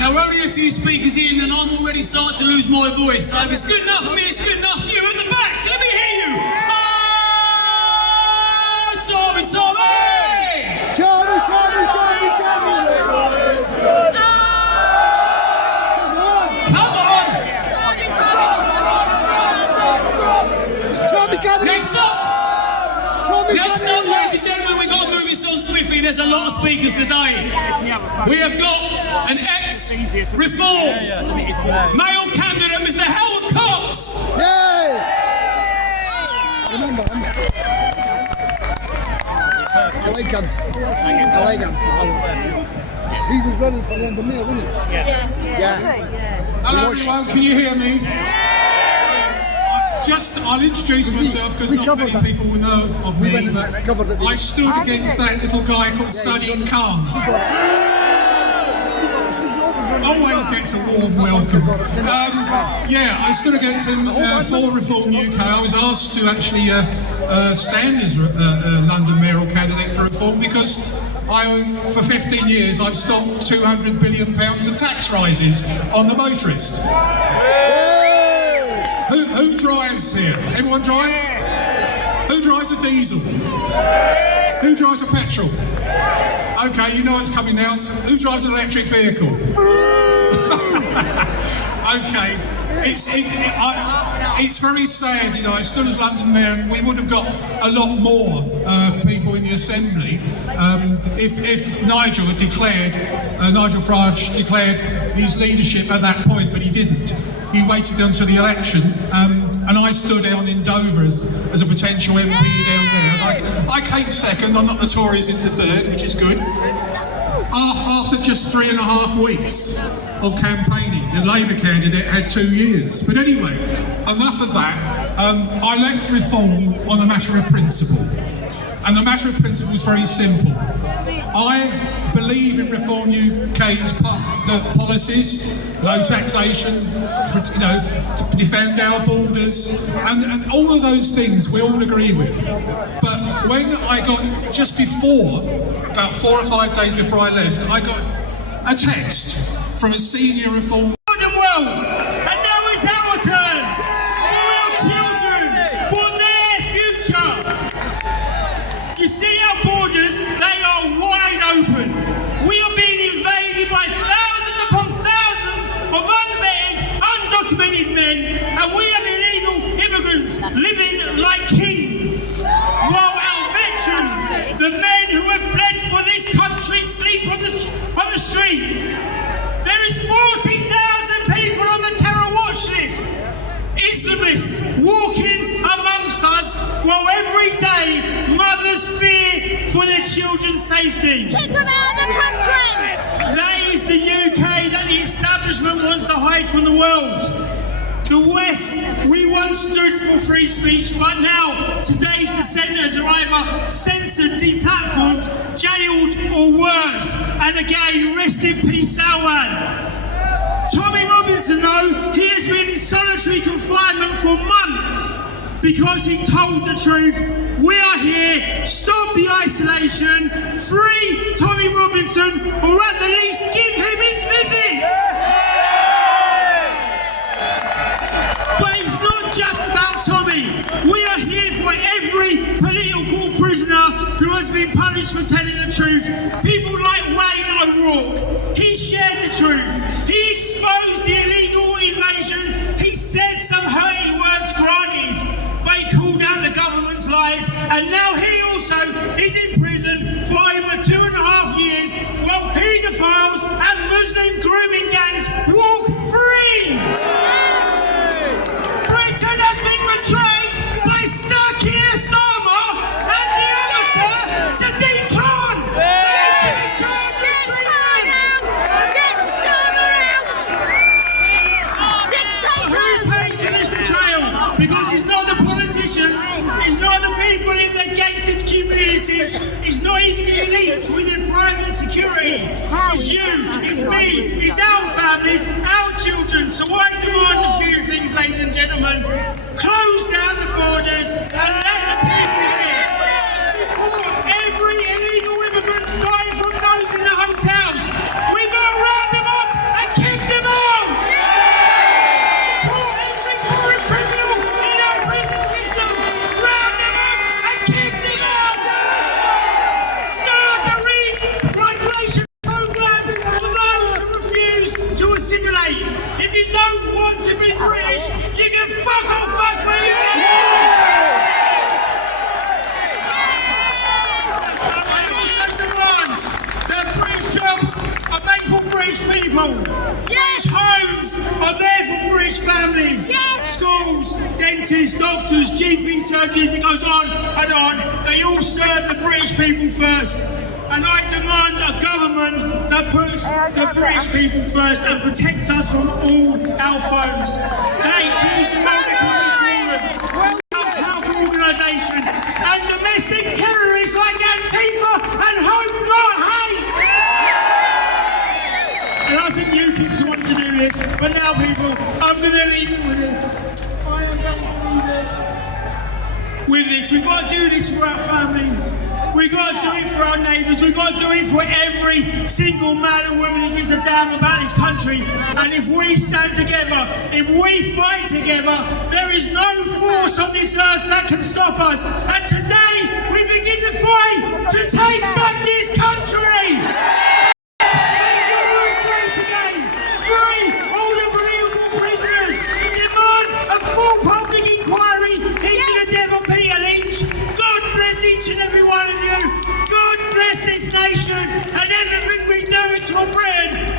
Now, we're only a few speakers in and I'm already starting to lose my voice. So if it's good enough for me, it's good enough for you at the back. Let me hear you. Oh, Tommy, Tommy! Tommy, Tommy, Tommy, Tommy! Come on! Tommy, Tommy! Next up! Tommy, Next up, ladies and gentlemen, we've got to move this on swiftly. There's a lot of speakers today. We have got an ex-reform male candidate, Mr. Howard Cox. Yay! Remember, I like him. I like him. He was running for London Mayor, wasn't he? Yeah. Hello everyone, can you hear me? I'll introduce myself because not many people will know of me, but I stood against that little guy called Sadiq Khan. Always gets a warm welcome. I stood against him for Reform UK. I was asked to actually stand as London mayoral candidate for Reform because for 15 years I've stopped £200 billion of tax rises on the motorist. Who drives here? Everyone drive? Who drives a diesel? Who drives a petrol? Okay, you know what's coming now. Who drives an electric vehicle? Okay, it's very sad, you know. I stood as London Mayor and we would have got a lot more people in the Assembly if Nigel had declared, Nigel Farage declared his leadership at that point, but he didn't. He waited until the election, and I stood down in Dover as a potential MP down there. I came second. I'm not the Tories into third, which is good. After just 3.5 weeks of campaigning, the Labour candidate had 2 years. But anyway, enough of that. I left Reform on a matter of principle, and the matter of principle is very simple. I believe in Reform UK's policies, low taxation, to defend our borders, and all of those things we all agree with. But when I got, just before, about 4 or 5 days before I left, I got a text from a senior Reform World, and now it's our turn for our children, for their future. You see our borders, they are wide open. We are being invaded by thousands upon thousands of unvetted, undocumented men, and we have illegal immigrants living like kings. While our veterans, the men who have bled for this country, sleep on the streets. There is 40,000 people on the terror watch list. Islamists walking amongst us, while every day mothers fear for their children's safety. Kick them out of the country! That is the UK that the establishment wants to hide from the world. The West, we once stood for free speech, but now today's dissenters are either censored, deplatformed, jailed or worse. And again, rest in peace, Salwan. Tommy Robinson, though, he has been in solitary confinement for months because he told the truth. We are here, stop the isolation, free Tommy Robinson, or at the least give him his visits. But it's not just about Tommy. We are here for every political prisoner who has been punished for telling the truth. People like Wayne O'Rourke. He shared the truth. He exposed the illegal invasion. He said some hurting words, granted, but he called out the government's lies. And now he also is in prison for over 2.5 years while paedophiles and Muslim grooming gangs walk free. Britain has been betrayed by Sir Keir Starmer and the other Sir Sadiq Khan. They're in charge of treason. Get Starmer out! But who pays for this betrayal? Because it's not the politicians, it's not the people in the gated communities, it's not even the elites with their private security. It's you, it's me, it's our families, our children. So I demand a few things, ladies and gentlemen. Close down the borders and let the people in. For every illegal immigrant, starting from those in the hotels, we've got to round them up and don't want to be British, you can fuck off back where you get. I also demand that British jobs are made for British people. British homes are there for British families. Schools, dentists, doctors, GP surgeries, it goes on and on. They all serve the British people first. And I demand a government that puts the British people first and protects us from all our foes. They use the powerful organisations and domestic terrorists like Antifa and Hope Not Hate. And I think UKIP's want to do this, but now people, I'm going to leave it with this. I am going to leave this with this. We've got to do this for our family. We've got to do it for our neighbours. We've got to do it for every single man and woman who gives a damn about this country. And if we stand together, if we fight together, there is no force on this earth that can stop us. And today, we begin the fight to take back this country. Today, free all the political prisoners. Demand a full public inquiry into the death of Peter Lynch. God bless each and every one of you. God bless this nation, and everything we do is for Britain.